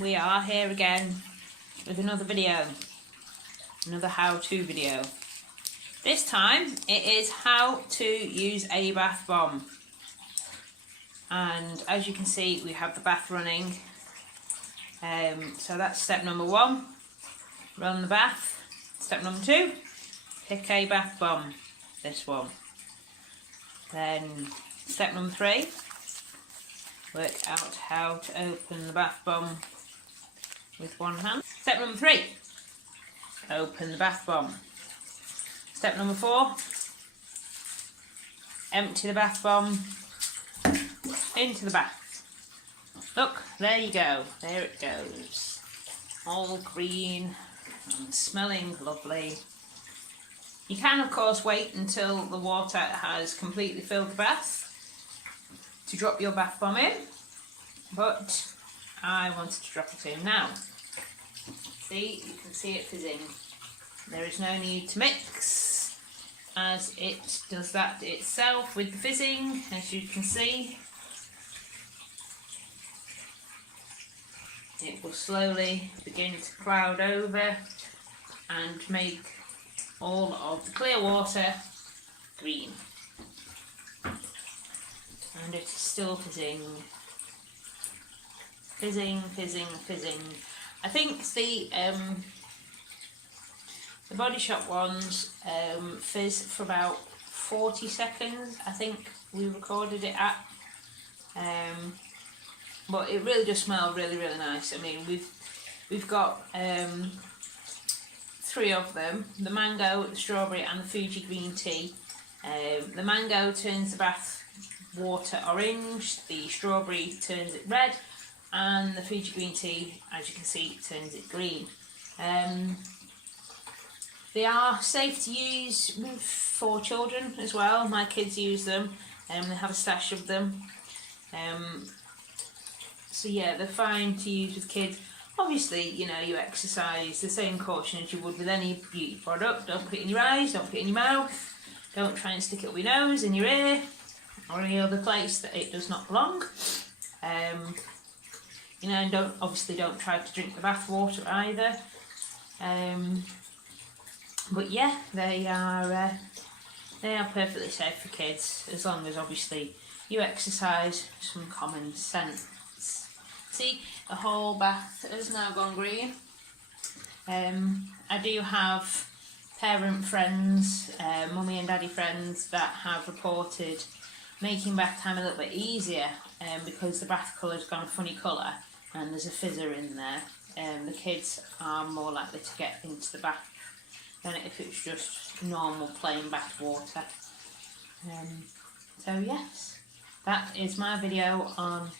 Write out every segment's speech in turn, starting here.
we are here again with another video, another how-to video. This time it is how to use a bath bomb, and as you can see we have the bath running. So that's step number 1, run the bath. Step number 2, pick a bath bomb, this one. Then step number 3, work out how to open the bath bomb with one hand. Step number 3, open the bath bomb. Step number 4, empty the bath bomb into the bath. Look, there you go, there it goes. All green and smelling lovely. You can of course wait until the water has completely filled the bath to drop your bath bomb in, but I wanted to drop it in now. See, you can see it fizzing. There is no need to mix, as it does that itself with the fizzing, as you can see. It will slowly begin to cloud over and make all of the clear water green. And it is still fizzing. Fizzing, fizzing, fizzing. I think the Body Shop ones fizz for about 40 seconds, I think we recorded it at. But it really does smell really, really nice. I mean, we've got 3 of them: the mango, the strawberry, and the Fuji green tea. The mango turns the bath water orange, the strawberry turns it red, and the Fuji green tea, as you can see, turns it green. They are safe to use for children as well. My kids use them, and they have a stash of them. So yeah, they're fine to use with kids. Obviously, you know, you exercise the same caution as you would with any beauty product. Don't put it in your eyes, don't put it in your mouth, don't try and stick it up your nose, in your ear, or any other place that it does not belong. You know, and don't try to drink the bath water either. But yeah, they are perfectly safe for kids, as long as obviously you exercise some common sense. See, the whole bath has now gone green. I do have parent friends, mummy and daddy friends, that have reported making bath time a little bit easier because the bath colour's gone a funny colour and there's a fizzer in there. The kids are more likely to get into the bath than if it's just normal plain bath water. So yes, that is my video on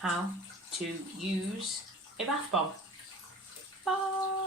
how to use a bath bomb. Bye!